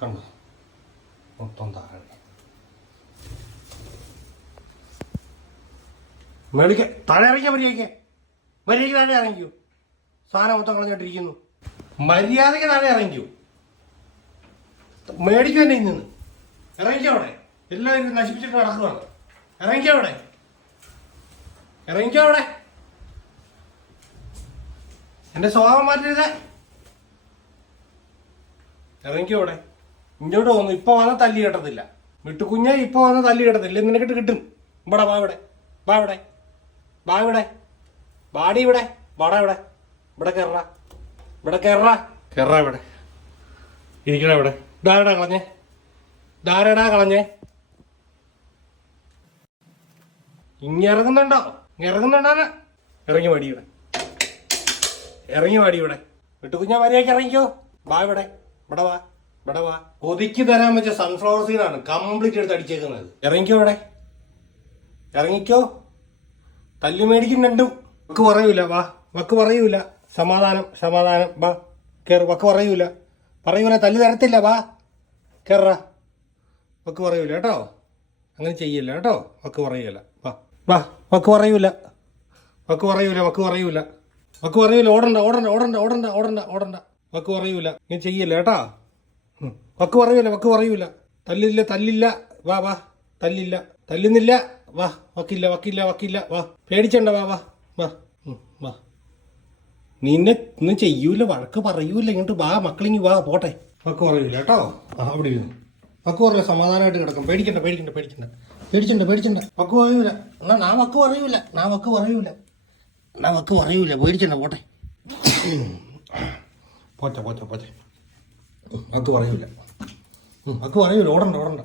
കണ്ടോ മൊത്തം താഴെ മേടിക്ക താഴെ ഇറങ്ങിയ മര്യാദയ്ക്ക് മര്യാദയ്ക്ക് താഴെ ഇറങ്ങിക്കൂ. സാധനം മൊത്തം കളഞ്ഞോണ്ടിരിക്കുന്നു. മര്യാദയ്ക്ക് താഴെ ഇറങ്ങിക്കൂ. മേടിക്കും എന്നെ ഇന്ന്. ഇറങ്ങിക്കോ അവിടെ. എല്ലാവരും നശിപ്പിച്ചിട്ട് നടക്കുവാണ്. ഇറങ്ങിക്കോ അവിടെ. ഇറങ്ങിക്കോ അവിടെ. എന്റെ സ്വഭാവം മാറ്റരുത്. ഇറങ്ങിക്കോ അവിടെ. ഇങ്ങോട്ട് വന്നു. ഇപ്പൊ വന്ന തല്ലി കിട്ടത്തില്ല. വിട്ടുകുഞ്ഞ ഇപ്പൊ വന്ന തല്ലി കിട്ടത്തില്ല. നിനക്കിട്ട് കിട്ടും. ഇവിടെ വാ ഇവിടെ. വാ ഇവിടെ. വാ ഇവിടെ. വാടി ഇവിടെ. വാടാ ഇവിടെ. ഇവിടെ കയറ ഇവിടെ കയറ കയറ ഇവിടെ. ഇരിക്കണ ഇവിടെ. ഡാരടാ കളഞ്ഞേ? ഡാരടാ കളഞ്ഞേ? ഇങ്ങിറങ്ങുന്നുണ്ടോ ഇറങ്ങുന്നുണ്ടോ? ഇങ്ങ് ഇറങ്ങുന്നുണ്ടോ ഇറങ്ങി വാടി ഇവിടെ. ഇറങ്ങി വാടി ഇവിടെ. വിട്ടുകുഞ്ഞ മര്യാദയ്ക്ക് ഇറങ്ങിക്കോ. വാ ഇവിടെ. ഇവിടെ വാ. ഇവിടെ വാ. തരാൻ വെച്ച സൺഫ്ലവർ സീഡാണ് കംപ്ലീറ്റ് എടുത്ത് അടിച്ചേക്കുന്നത്. ഇറങ്ങിക്കോ ഇവിടെ ഇറങ്ങിക്കോ? തല്ലു മേടിക്കും രണ്ടും. വക്ക് പറയൂല വാ. വക്ക് പറയൂല. സമാധാനം സമാധാനം. വാ. കേറ് വക്ക് പറയൂല. പറയൂല തല്ലു തരത്തില്ല വാ. കയറ വക്ക് പറയൂല കേട്ടോ? അങ്ങനെ ചെയ്യില്ല കേട്ടോ? വക്ക് പറയൂല വാ. വാ വക്ക് പറയൂല. വക്ക് പറയൂല വക്ക് പറയൂല. വക്ക് പറയൂല ഓടണ്ട ഓടണ്ട ഓടണ്ട ഓടണ്ട ഓടണ്ട ഓടണ്ട. വക്ക് പറയൂല. ഇങ്ങനെ ചെയ്യില്ല കേട്ടോ. വക്ക് പറയൂല വക്ക് പറയൂല. തല്ലില്ല തല്ലില്ല. വാ വാ. തല്ലില്ല. തല്ലുന്നില്ല. വാ വക്കില്ല വക്കില്ല വക്കില്ല. വാ. പേടിച്ചണ്ട വാ വാ. വാ. വാ. നിന്നെ ഒന്നും ചെയ്യൂല വഴക്ക് പറയൂല. ഇങ്ങോട്ട് വാ മക്കളിങ്ങി വാ പോട്ടെ. വക്ക് പറയൂല കേട്ടോ? ആ അവിടെ ഇരുന്നു. വക്ക് പറയൂല സമാധാനമായിട്ട് കിടക്കും. പേടിക്കണ്ട പേടിക്കണ്ട പേടിക്കണ്ട. പേടിച്ചണ്ട പേടിച്ചണ്ട. വക്ക് പറയൂല. എന്നാ നാ വക്ക് പറയൂല. നാ വക്ക് പറയൂല. ഞാൻ വക്ക് പറയൂല. പേടിച്ചണ്ട പോട്ടെ. പോച്ച പോച്ച പോട്ടെ. വക്ക് പറയൂല. അക്ക് പറയൂല. ഓടണ്ട ഓടണ്ട.